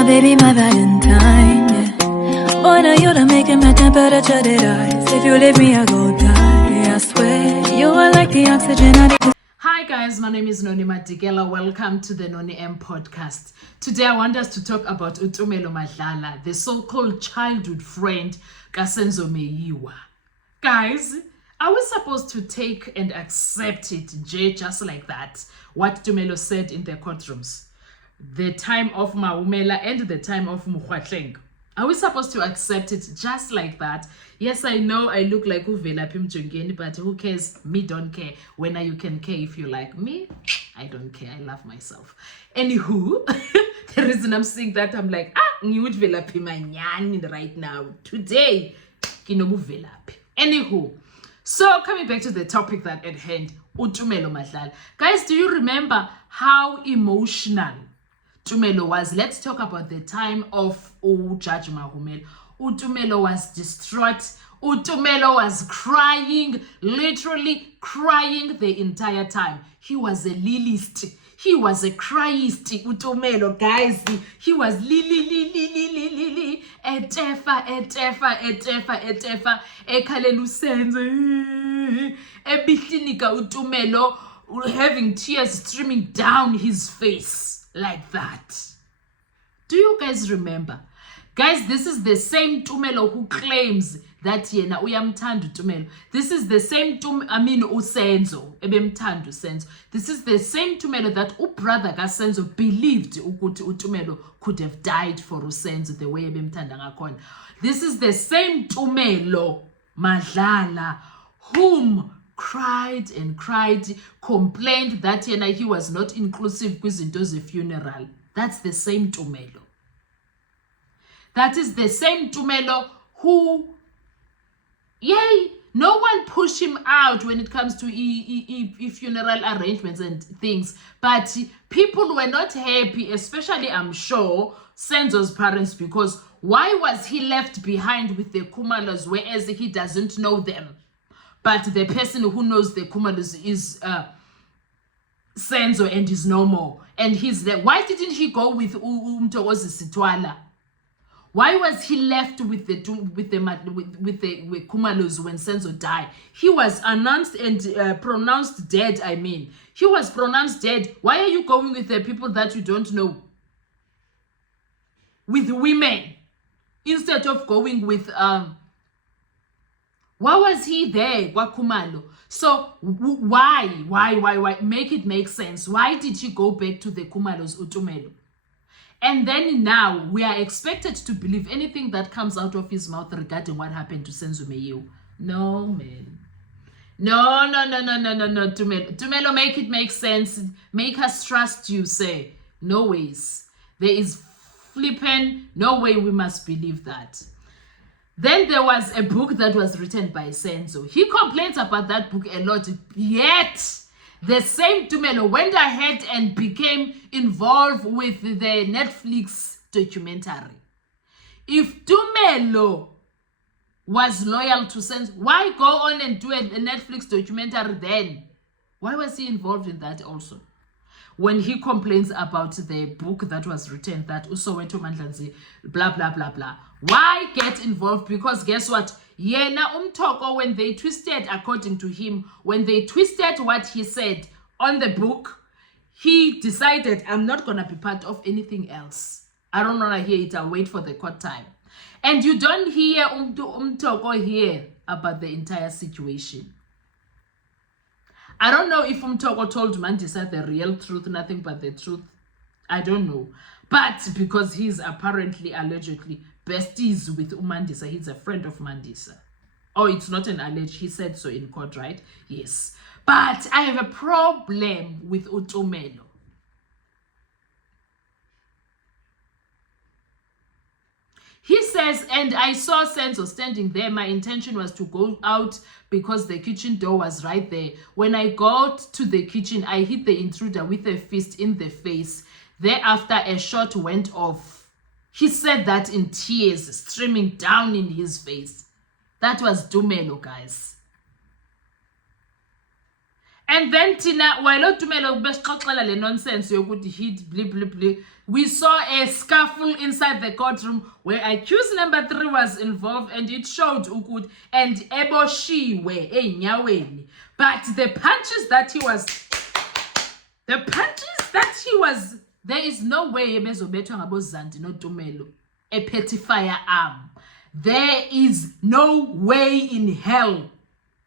my baby, my Valentine, yeah. Boy, now you done making my temperature rise. If you leave me, I go die, I swear. You are like the oxygen I need. Hi guys, my name is Noni Madikela. Welcome to the Noni M podcast. Today I want us to talk about Utumelo Madlala, the so-called childhood friend Kasenzo Meyiwa. Guys, are we supposed to take and accept it just like that? What Tumelo said in the courtrooms, the time of Maumela and the time of Mukwatleng. Are we supposed to accept it just like that? Yes, I know I look like Uvela Pimjungeni, but who cares? Me don't care. When you can care if you like me, I don't care. I love myself. Anywho, the reason I'm saying that, I'm like, Vela Pimanyani right now. Today, Kinobuvela. Anywho, so coming back to the topic that at hand, Utumelo Madlala. Guys, do you remember how emotional Tumelo was? Let's talk about the time of Judge Mahumela. Utumelo was distraught. Utumelo was crying, literally crying the entire time. He was a lilist. He was a Christ. Utumelo, guys. He was li etefa ekhalelu senze ebihlinika Utumelo, having tears streaming down his face like that. Do you guys remember? Guys, this is the same Tumelo who claims that yena uyamthanda Tumelo. This is the same uSenzo ebemthanda uSenzo. This is the same Tumelo that brother kaSenzo believed ukuthi uTumelo could have died for uSenzo the way ebemthanda ngakhona. This is the same Tumelo Madlala whom cried and cried, complained that he was not inclusive kwizinto ze-funeral. That's the same Tumelo. That is the same Tumelo who, no one pushed him out when it comes to funeral arrangements and things. But people were not happy, especially, I'm sure, Senzo's parents, because why was he left behind with the Kumalos, whereas he doesn't know them? But the person who knows the Kumalos is Senzo and is no more. And he's there. Why didn't he go with Umtokozi Sitwala? Why was he left with the Kumalos when Senzo died? He was announced and pronounced dead, I mean. He was pronounced dead. Why are you going with the people that you don't know? With women. Instead of going with... Why was he there, Wakumalo? So why? Make it make sense. Why did he go back to the Kumalos, Utumelo? And then now we are expected to believe anything that comes out of his mouth regarding what happened to Senzo Meyiwa. No, man. No, Tumelo, make it make sense. Make us trust you, say. No ways. There is flipping, no way we must believe that. Then there was a book that was written by Senzo. He complains about that book a lot, yet the same Tumelo went ahead and became involved with the Netflix documentary. If Tumelo was loyal to Senzo, why go on and do a Netflix documentary then? Why was he involved in that also? When he complains about the book that was written, that Usoweto Mandlanzi, blah, blah, blah, blah. Why get involved? Because guess what? Yena umtoko, when they twisted, according to him, when they twisted what he said on the book, he decided, I'm not going to be part of anything else. I don't want to hear it. I'll wait for the court time. And you don't hear umtoko here about the entire situation. I don't know if Umtoko told Mandisa the real truth, nothing but the truth. I don't know. But because he's apparently, allegedly, besties with Mandisa, he's a friend of Mandisa. Oh, it's not an alleged. He said so in court, right? Yes. But I have a problem with Utumelo. He says, and I saw Senzo standing there. My intention was to go out because the kitchen door was right there. When I got to the kitchen, I hit the intruder with a fist in the face. Thereafter, a shot went off. He said that in tears streaming down in his face. That was Tumelo, guys. And then Tina, while Tumelo besixoxela le nonsense yokuthi hit blip blip blip, we saw a scuffle inside the courtroom where accused number 3 was involved, and it showed ukuthi and eboshiwe enyaweni. But the punches that he was, there is no way ebezobethwa ngabozandi noTumelo a petty firearm. There is no way in hell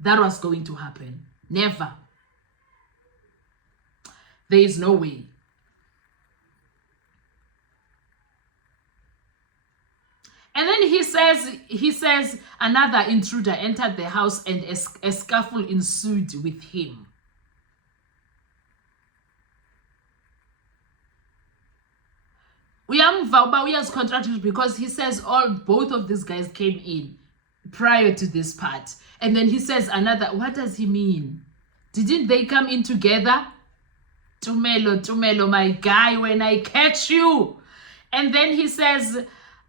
that was going to happen. Never. There is no way. And then he says another intruder entered the house and a scuffle ensued with him. Uyamva contradicted because he says both of these guys came in prior to this part. And then he says another. What does he mean? Didn't they come in together? Tumelo, my guy, when I catch you. And then he says,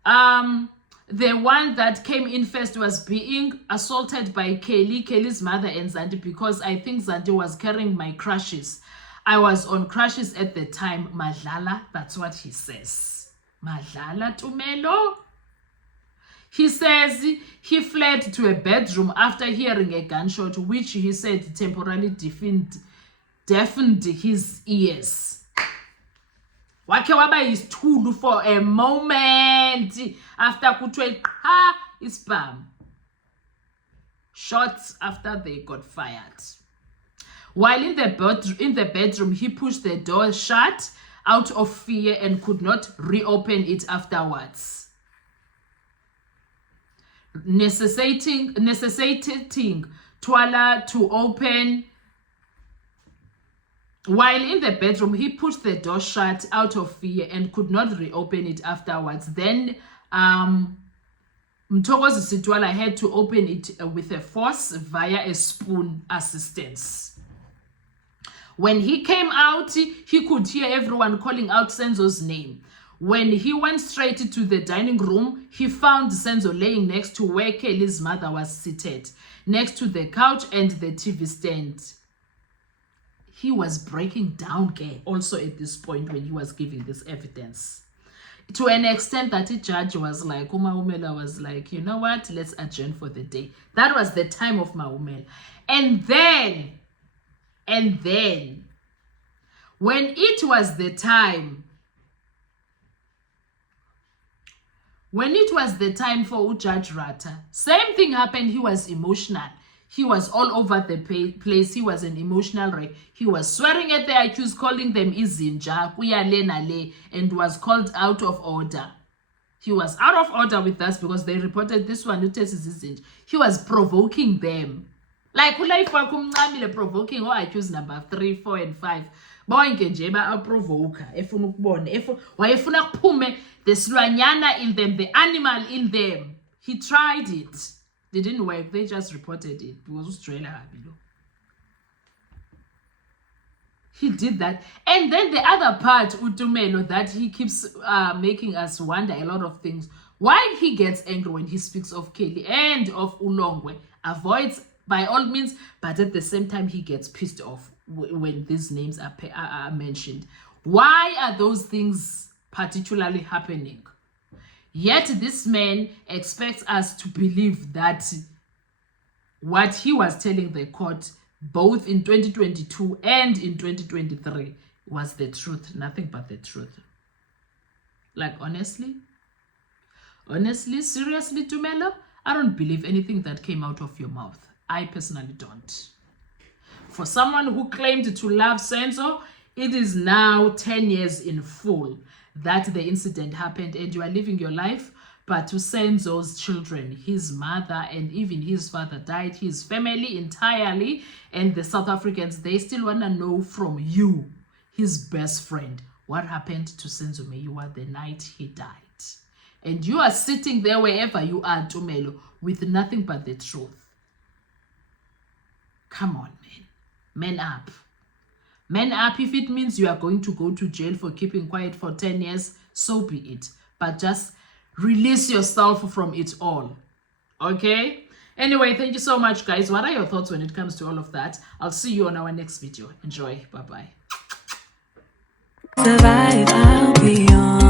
the one that came in first was being assaulted by Kelly's mother and Zandi, because I think Zandi was carrying my crushes. I was on crushes at the time. Madlala, that's what he says. Madlala, Tumelo. He says he fled to a bedroom after hearing a gunshot, which he said temporarily deafened his ears. Wake waba isithulu for a moment after kuthiwe ispam. Shots after they got fired. While in the bedroom, he pushed the door shut out of fear and could not reopen it afterwards, necessitating Twala to open. While in the bedroom, he pushed the door shut out of fear and could not reopen it afterwards. Then Mtokozi Sitwala had to open it with a force via a spoon assistance. When he came out, he could hear everyone calling out Senzo's name. When he went straight to the dining room, he found Senzo laying next to where Kelly's mother was seated, next to the couch and the TV stand. He was breaking down also at this point when he was giving this evidence, to an extent that the judge was like, Maumela was like, you know what, let's adjourn for the day. That was the time of Maumela. And then, when it was the time for Judge Rata, same thing happened. He was emotional. He was all over the place. He was an emotional wreck. He was swearing at the accused, calling them izinja, kuyale, and was called out of order. He was out of order with us because they reported this one. He was provoking them. Like, provoking or accused number 3, 4, and 5. Bonke nje ba provoker efuna ukubona wayefuna kuphume the silwanyana in them, the animal in them. He tried it. They didn't work. They just reported it. It was Australia. He did that. And then the other part, Utumelo, that he keeps making us wonder a lot of things. Why he gets angry when he speaks of Kelly and of Ulongwe. Avoids by all means, but at the same time, he gets pissed off when these names are mentioned. Why are those things particularly happening? Yet this man expects us to believe that what he was telling the court, both in 2022 and in 2023, was the truth, nothing but the truth. Like, honestly, seriously, Tumelo, I don't believe anything that came out of your mouth. I personally don't. For someone who claimed to love Senzo, it is now 10 years in full that the incident happened, and you are living your life. But to Senzo's children, his mother and even his father died, his family entirely, and the South Africans, they still want to know from you, his best friend, what happened to Senzo Meyiwa the night he died. And you are sitting there wherever you are, Tumelo, with nothing but the truth. Come on, man. Man up. Man up. If it means you are going to go to jail for keeping quiet for 10 years, so be it. But just release yourself from it all. Okay? Anyway, thank you so much, guys. What are your thoughts when it comes to all of that? I'll see you on our next video. Enjoy. Bye-bye. Survive, I'll be on.